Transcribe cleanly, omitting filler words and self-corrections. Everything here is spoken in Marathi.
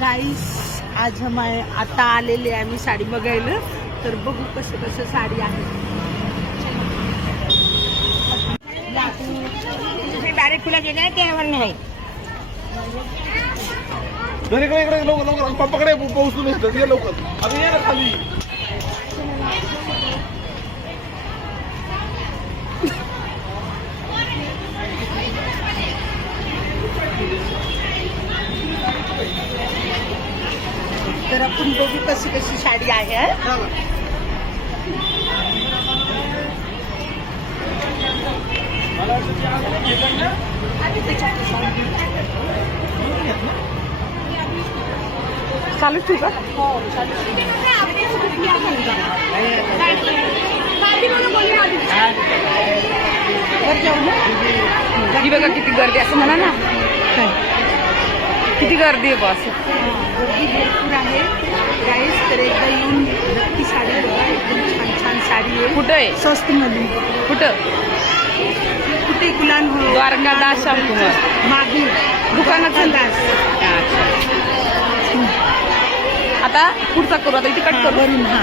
गाईस आज आता आलेले आम्ही साडी बघायला, तर बघू कसं कसं साडी आहे. डायरेक्ट तुला गेले त्यावर नाही इकडे लवकर पप्पाकडे पोहोचून ये लवकर. आता ये ना खाली. तर आपण बघू कशी कशी साडी आहे. चालू ठीक आहे. ही बघा किती गर्दी असं म्हणा ना, किती गर्दी आहे बॉस. गर्दी भरपूर आहे गाईस. तर एकदा येऊन नक्की साडी बघा, एकदम छान छान साडी आहे. कुठं आहे? स्वस्त मध्ये. कुठं? कुठे? गुलान द्वारकादास शामकुमार मागे दुकानाचं दास. आता पुढचा करू, आता इथे कट करू. वरून हा